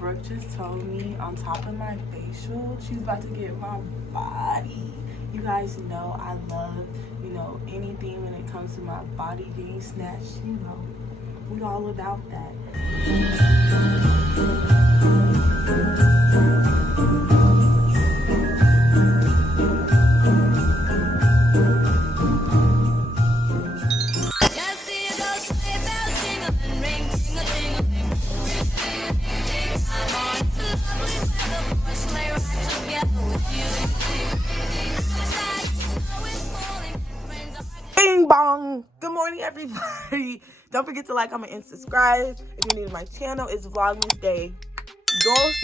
Brooke just told me on top of my facial, she's about to get my body. You guys know I love, anything when it comes to my body being snatched, we all about that. Bing bong. Good morning, everybody. Don't forget to like, comment, and subscribe. If you're new to my channel, it's Vlogmas Day Dos.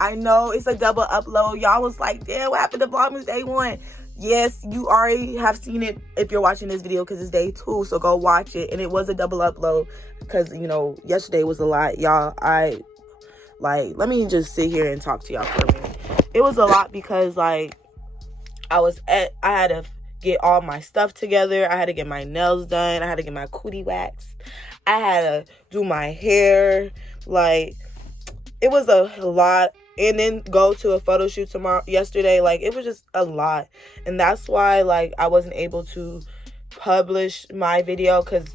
I know it's a double upload. Y'all was like, damn, what happened to Vlogmas Day 1? Yes, you already have seen it if you're watching this video because it's day 2. So go watch it. And it was a double upload because, yesterday was a lot. Y'all, let me just sit here and talk to y'all for a minute. It was a lot because, I had to get all my stuff together. I had to get my nails done. I had to get my cootie waxed. I had to do my hair. It was a lot. And then go to a photo shoot yesterday. It was just a lot. And that's why, I wasn't able to publish my video because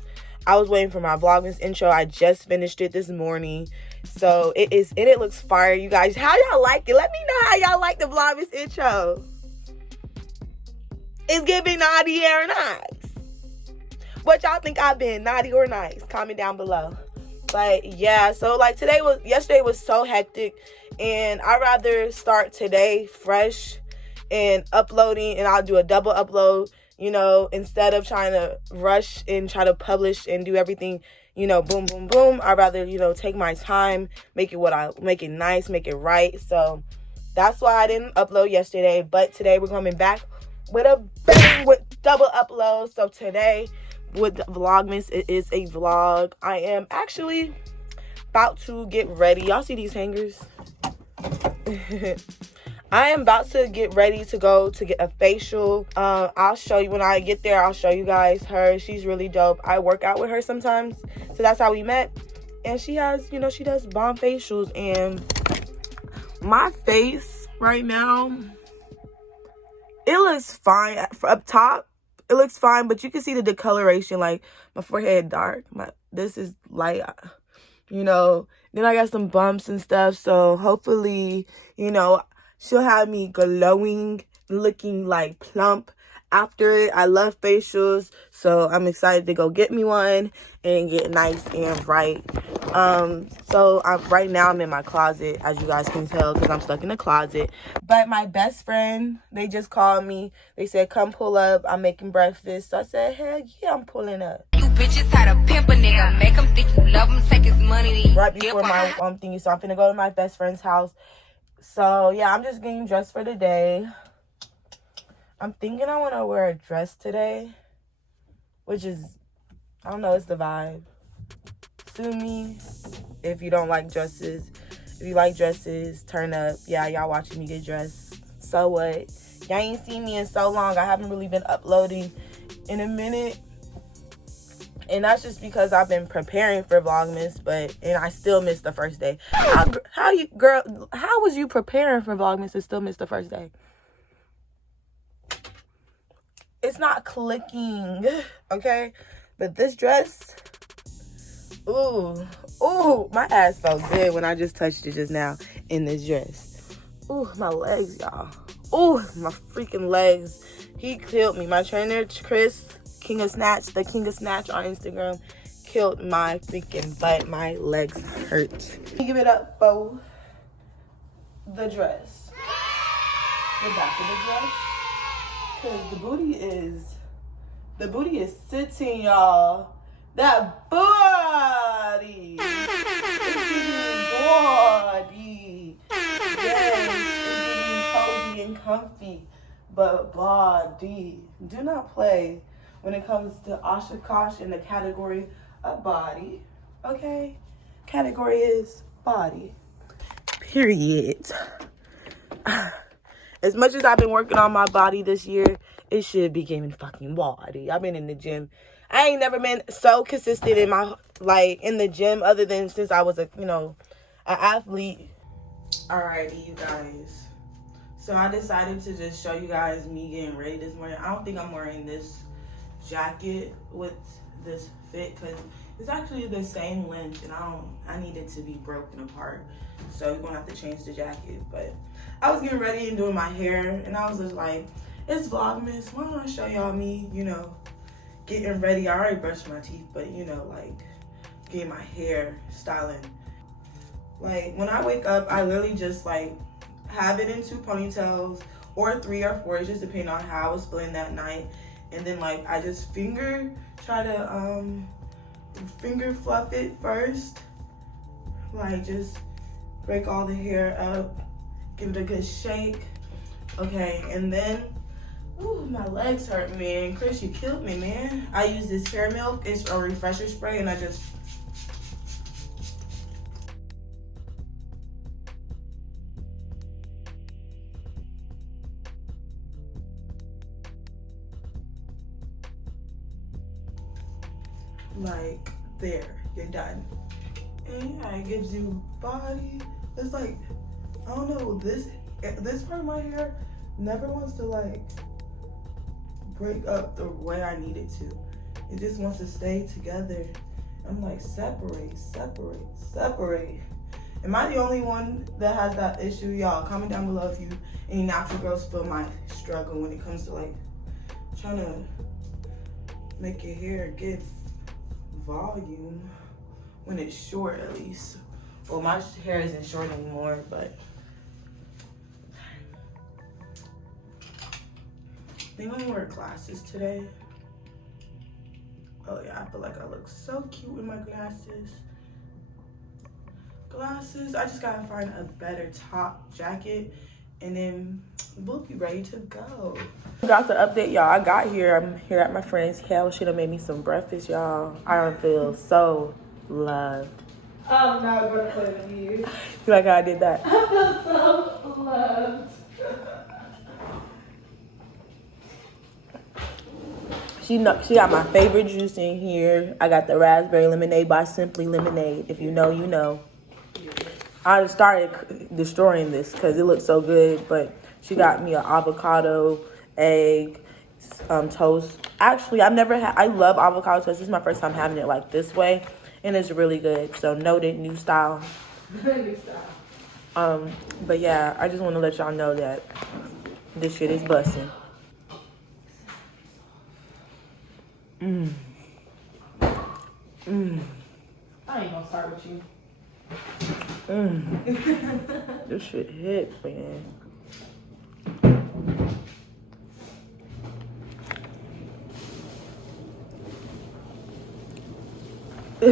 I was waiting for my Vlogmas intro. I just finished it this morning. So it is, and it looks fire, you guys. How y'all like it? Let me know how y'all like the Vlogmas intro. It's giving naughty or nice. What y'all think I've been, naughty or nice? Comment down below. But yeah, so yesterday was so hectic, and I'd rather start today fresh and uploading, and I'll do a double upload, instead of trying to rush and try to publish and do everything, boom, boom, boom. I'd rather, take my time, make it nice, make it right. So that's why I didn't upload yesterday, but today we're coming back with a bang with double uploads. So today with Vlogmas, it is a vlog. I am actually about to get ready. Y'all see these hangers? I am about to get ready to go to get a facial. I'll show you when I get there. I'll show you guys her. She's really dope. I work out with her sometimes, so that's how we met. And she has, she does bomb facials. And my face right now, it looks fine up top. It looks fine, but you can see the discoloration. My forehead dark. This is light. Then I got some bumps and stuff. So hopefully, she'll have me glowing, looking plump after it. I love facials, so I'm excited to go get me one and get nice and right. So right now I'm in my closet, as you guys can tell, because I'm stuck in the closet. But my best friend, they just called me. They said, come pull up. I'm making breakfast. So I said, hell yeah, I'm pulling up. You bitches had a pimp a nigga. Make him think you love him, take his money. Right before my thingy. So I'm finna go to my best friend's house. So yeah, I'm just getting dressed for the day. I'm thinking I want to wear a dress today, which is, I don't know, it's the vibe. Sue me if you don't like dresses. If you like dresses, turn up. Yeah, y'all watching me get dressed. So what? Y'all ain't seen me in so long. I haven't really been uploading in a minute. And that's just because I've been preparing for Vlogmas, and I still missed the first day. How was you preparing for Vlogmas and still missed the first day? It's not clicking, okay? But this dress, ooh, my ass felt good when I just touched it just now in this dress. Ooh, my legs, y'all. Ooh, my freaking legs. He killed me. My trainer, Chris, the King of Snatch on Instagram, killed my freaking butt. My legs hurt. Give it up for the dress. The back of the dress. Because the booty is sitting, y'all. That body. It's giving body. Yes, it's getting cozy and comfy. But body. Do not play when it comes to AshaKosh in the category of body. Okay? Category is body. Period. As much as I've been working on my body this year, it should be giving fucking body. I've been in the gym. I ain't never been so consistent in my, in the gym other than since I was an athlete. Alrighty, you guys. So I decided to just show you guys me getting ready this morning. I don't think I'm wearing this jacket with this fit because it's actually the same length and I need it to be broken apart. So we're gonna have to change the jacket. But I was getting ready and doing my hair and I was just like, it's Vlogmas. Why don't I show y'all me, you know, getting ready. I already brushed my teeth, but you know, like getting my hair, styling. Like when I wake up, I literally just like have it in 2 ponytails or 3 or 4, just depending on how I was feeling that night. And then like I just try to finger fluff it first. Like just break all the hair up, give it a good shake. Okay, and then, ooh, my legs hurt, man. Chris, you killed me, man. I use this hair milk. It's a refresher spray and I just like there, you're done. And yeah, it gives you body. It's like, I don't know, this part of my hair never wants to like break up the way I need it to. It just wants to stay together. I'm like, separate. Am I the only one that has that issue? Y'all comment down below if you any natural girls feel my struggle when it comes to like trying to make your hair get volume when it's short, at least. Well, my hair isn't short anymore, but I think I'm gonna wear glasses today. Oh yeah, I feel like I look so cute with my glasses. I just gotta find a better top jacket and then we'll be ready to go. Got to update y'all. I got here. I'm here at my friend's house. She done made me some breakfast, y'all. I don't feel so loved. I'm not gonna play with you. You like how I did that? I feel so loved. She got my favorite juice in here. I got the raspberry lemonade by Simply Lemonade. If you know, you know. I started destroying this because it looks so good, but she got me an avocado, egg, toast. Actually, I love avocado toast. This is my first time having it like this way, and it's really good. So noted, new style. New style. But yeah, I just want to let y'all know that this shit is busting. I ain't gonna start with you. This shit hit, man. I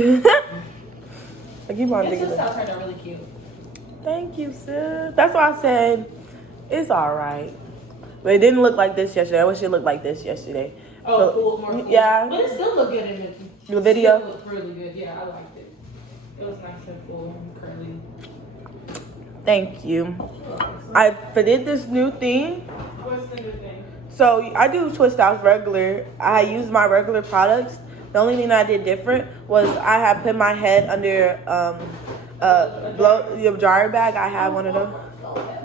keep on thinking. This style turned out really cute. Thank you, sis. That's why I said it's all right. But it didn't look like this yesterday. I wish it looked like this yesterday. Oh, So, cool, more cool. Yeah. But it still looked good in The video? It looked really good. Yeah, I liked it. It was nice and full and curly. Thank you. I did this new thing. What's the new thing? So I do twist outs regular. I use my regular products. The only thing I did different was I had put my head under the dryer bag. I have one of them.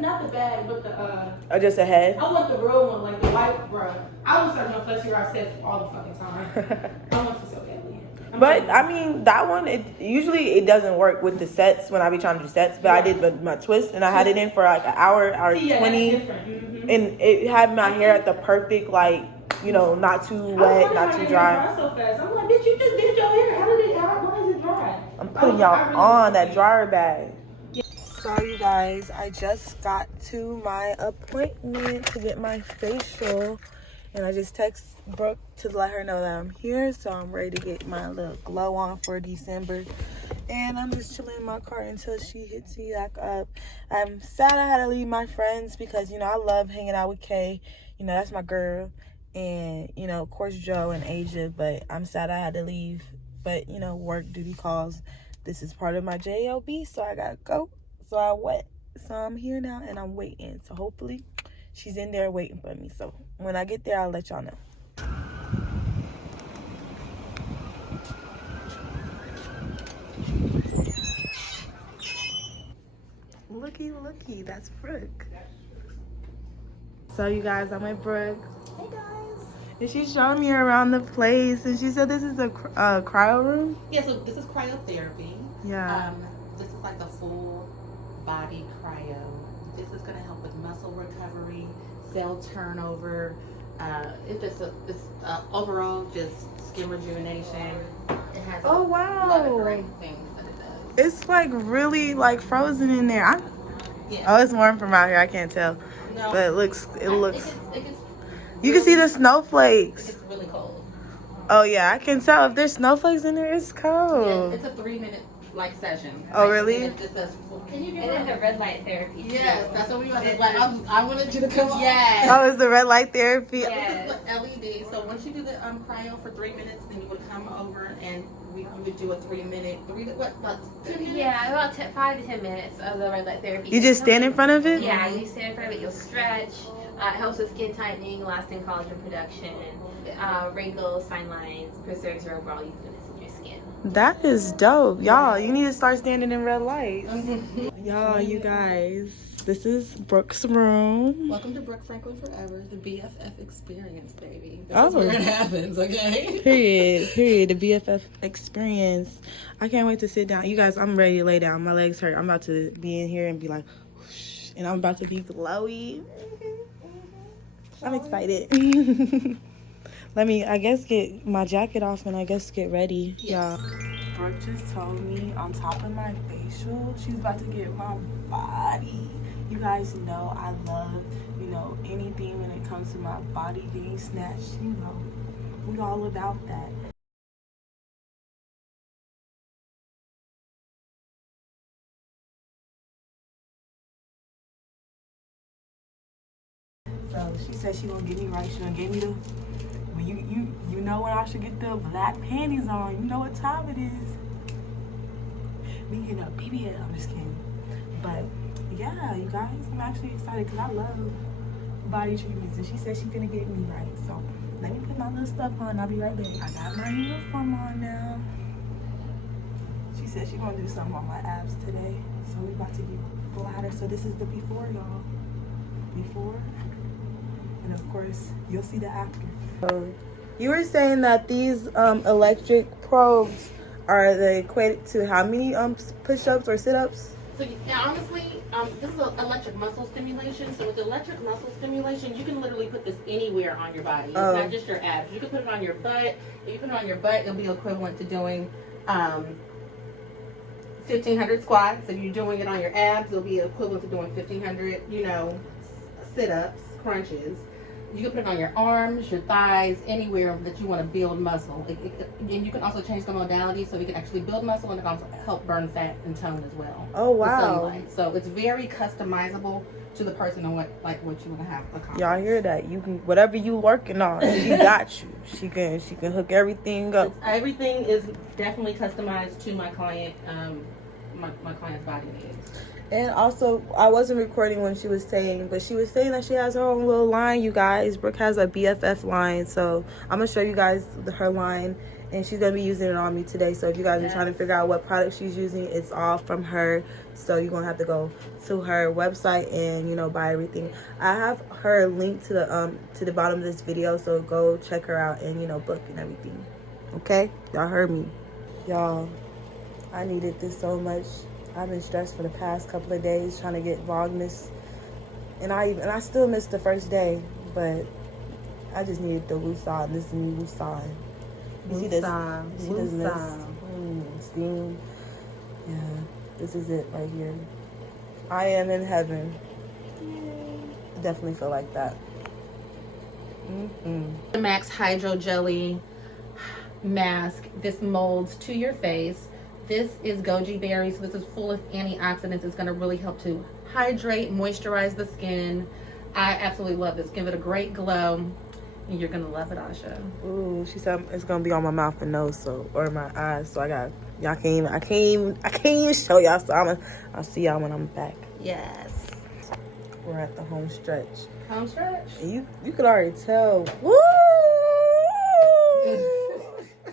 Not the bag, but the Or just a head. I want the real one, like the white, bro. I was starting to flex your set all the fucking time. I want to so badly. But I mean, that one, it doesn't work with the sets when I be trying to do sets. But I did my twist and I had it in for like an hour 20. And it had my hair at the perfect, like, you know, not too wet, not too dry. So fast. I'm like, bitch, you just did your hair. Why is it dry? I'm putting y'all on that dryer bag. So you guys, I just got to my appointment to get my facial. And I just text Brooke to let her know that I'm here. So I'm ready to get my little glow on for December. And I'm just chilling in my car until she hits me back up. I'm sad I had to leave my friends because, you know, I love hanging out with Kay. You know, that's my girl. And, you know, of course, Joe and Asia. But I'm sad I had to leave. But, you know, work duty calls. This is part of my job, so I got to go. So I went. So I'm here now and I'm waiting. So hopefully she's in there waiting for me. So when I get there, I'll let y'all know. Looky, that's Brooke. So you guys, I'm with Brooke. Hey guys. And she's showing me around the place, and she said this is a cryo room. Yeah, so this is cryotherapy. Yeah. This is like the full body cryo. This is going to help with muscle recovery, cell turnover. It's overall just skin rejuvenation. It has a lot of great things that it does. It's like really like frozen in there. Yeah. Oh, it's warm from out here. I can't tell, No, but it looks. it gets You can see the snowflakes. It's really cold. Oh yeah, I can tell if there's snowflakes in there. It's cold. It's a 3-minute like session. Oh really? And it just does can you give And then the red light therapy. Yes, that's what we want to like. I wanted you to come on. Yes. Oh, it's the red light therapy. Yes. This is the LED. So once you do the cryo for 3 minutes, then you would come over and you would do a 3-minute, about 2 minutes? Yeah, about 5 to 10 minutes of the red light therapy. You just stand in front of it? Yeah, you stand in front of it, you'll stretch. It helps with skin tightening, lasting collagen production, wrinkles, fine lines, preserves your overall youthiness in your skin. That is dope. Y'all, you need to start standing in red lights. Y'all, you guys, this is Brooke's room. Welcome to Brooke Franklin Forever, the BFF experience, baby. This Oh. is where it happens, okay? Period. The BFF experience. I can't wait to sit down. You guys, I'm ready to lay down. My legs hurt. I'm about to be in here and be like, whoosh, and I'm about to be glowy. I'm excited. Let me, I guess, get my jacket off and I guess get ready. Yeah. Brooke just told me on top of my facial, she's about to get my body. You guys know I love, anything when it comes to my body being snatched. We all about that. So she said she gonna get me right. She gonna get me the when you know when I should get the black panties on. You know what time it is. Me getting a BBL. I'm just kidding. But yeah, you guys, I'm actually excited because I love body treatments, and she said she's gonna get me right. So let me put my little stuff on. I'll be right back. I got my uniform on now. She said she's gonna do something on my abs today. So we about to get flatter. So this is the before, y'all. Before. And of course, you'll see the after. You were saying that these electric probes are they equated to how many push-ups or sit-ups? So honestly, this is electric muscle stimulation. So with electric muscle stimulation, you can literally put this anywhere on your body. It's not just your abs. You can put it on your butt. If you put it on your butt, it'll be equivalent to doing 1,500 squats. If you're doing it on your abs, it'll be equivalent to doing 1,500, sit-ups, crunches. You can put it on your arms, your thighs, anywhere that you want to build muscle. And you can also change the modality so you can actually build muscle and it can also help burn fat and tone as well. Oh wow! So it's very customizable to the person and what you want to have accomplished. Y'all hear that? You can whatever you working on, she got you. She can hook everything up. Everything is definitely customized to my client, my client's body needs. And also, I wasn't recording when she was saying, but she was saying that she has her own little line, you guys. Brooke has a BFF line, so I'm going to show you guys her line, and she's going to be using it on me today. So if you guys are trying to figure out what product she's using, it's all from her. So you're going to have to go to her website and, buy everything. I have her link to the bottom of this video, so go check her out and, book and everything. Okay? Y'all heard me. Y'all, I needed this so much. I've been stressed for the past couple of days trying to get Vlogmas, and I still missed the first day, but I just needed the woosah, and this is new woosah. You see this? See this mist? Steam. Yeah, this is it right here. I am in heaven. I definitely feel like that. The Max Hydro Jelly mask. This molds to your face. This is goji berries. This is full of antioxidants. It's going to really help to hydrate, moisturize the skin. I absolutely love this. Give it a great glow. And you're going to love it, Asha. Ooh, she said it's going to be on my mouth and nose, or my eyes. So I can't even show y'all. So I'll see y'all when I'm back. Yes. We're at the home stretch. Home stretch? And you could already tell. Woo!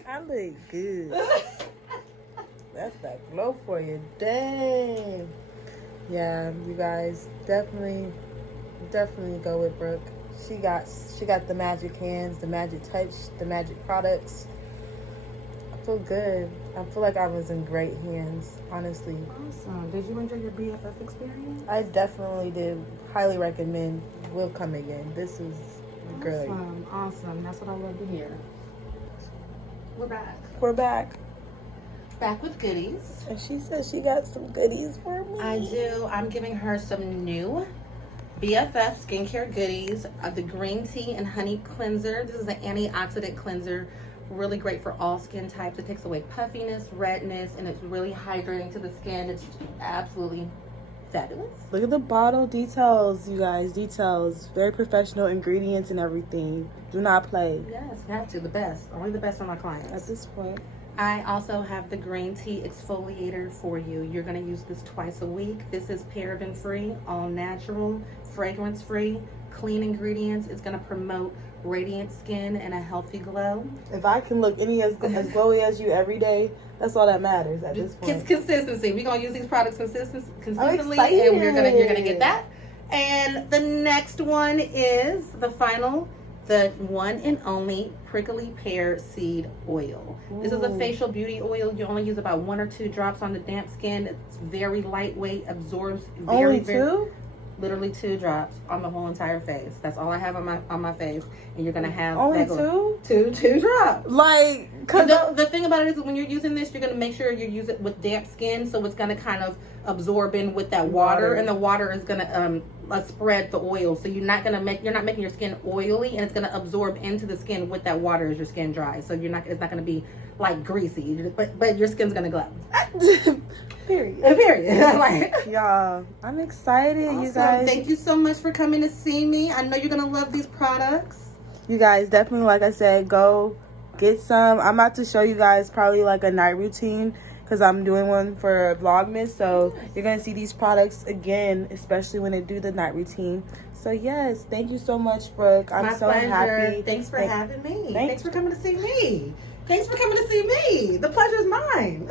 I look good. That's that glow for you. Dang. Yeah, you guys definitely go with Brooke. She got the magic hands, the magic touch, the magic products. I feel good. I feel like I was in great hands, honestly. Awesome. Did you enjoy your BFF experience? I definitely did. Highly recommend. We'll come again. This was great. Awesome. That's what I love to hear. We're back. We're back. Back with goodies. And she said she got some goodies for me. I do. I'm giving her some new BFF skincare goodies. The green tea and honey cleanser. This is an antioxidant cleanser. Really great for all skin types. It takes away puffiness, redness, and it's really hydrating to the skin. It's absolutely fabulous. Look at the bottle details, you guys. Details. Very professional ingredients and everything. Do not play. Yes, you have to. The best. Only the best on my clients. At this point. I also have the green tea exfoliator for you. You're going to use this twice a week. This is paraben free, all natural, fragrance free, clean ingredients. It's going to promote radiant skin and a healthy glow. If I can look any as glowy as you every day, that's all that matters at this point. It's consistency. We're going to use these products consistently, excited. and you're going to get that. And the next one is the one and only prickly pear seed oil. Ooh. This is a facial beauty oil. You only use about 1 or 2 drops on the damp skin. It's very lightweight, absorbs only 2? Literally 2 drops on the whole entire face. That's all I have on my face, and you're gonna have only 2? Two drops. Like, cause the thing about it is when you're using this, you're gonna make sure you use it with damp skin, so it's gonna kind of absorb in with that water, and the water is gonna spread the oil. So you're not making your skin oily, and it's gonna absorb into the skin with that water as your skin dries. So it's not gonna be like greasy, but your skin's gonna glow. Period. Like, y'all, I'm excited. Awesome. You guys, thank you so much for coming to see me. I know you're gonna love these products. You guys definitely, like I said, go get some. I'm about to show you guys probably like a night routine because I'm doing one for Vlogmas. So you're gonna see these products again, especially when they do the night routine. So yes, thank you so much, Brooke. I'm so happy. Thanks for having me. Thanks for coming to see me. Thanks for coming to see me. The pleasure's mine.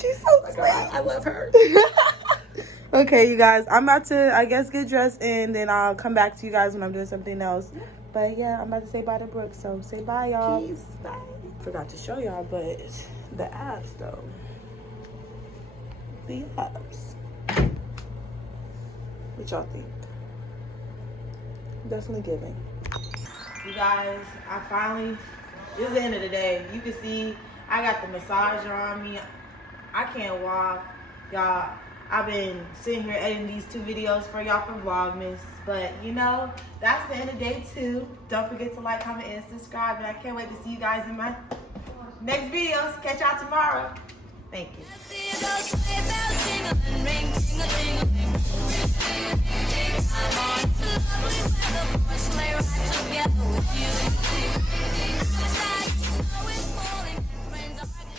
She's so sweet. I love her. Okay, you guys, I'm about to, I guess, get dressed and then I'll come back to you guys when I'm doing something else. But yeah, I'm about to say bye to Brooke, so say bye, y'all. Peace. Bye. Forgot to show y'all, but the abs, though. The abs. What y'all think? Definitely giving. You guys, I finally, this is the end of the day. You can see I got the massager on me. I can't walk. Y'all, I've been sitting here editing these 2 videos for y'all for Vlogmas. But, you know, that's the end of day 2. Don't forget to like, comment, and subscribe. And I can't wait to see you guys in my next videos. Catch y'all tomorrow. Thank you.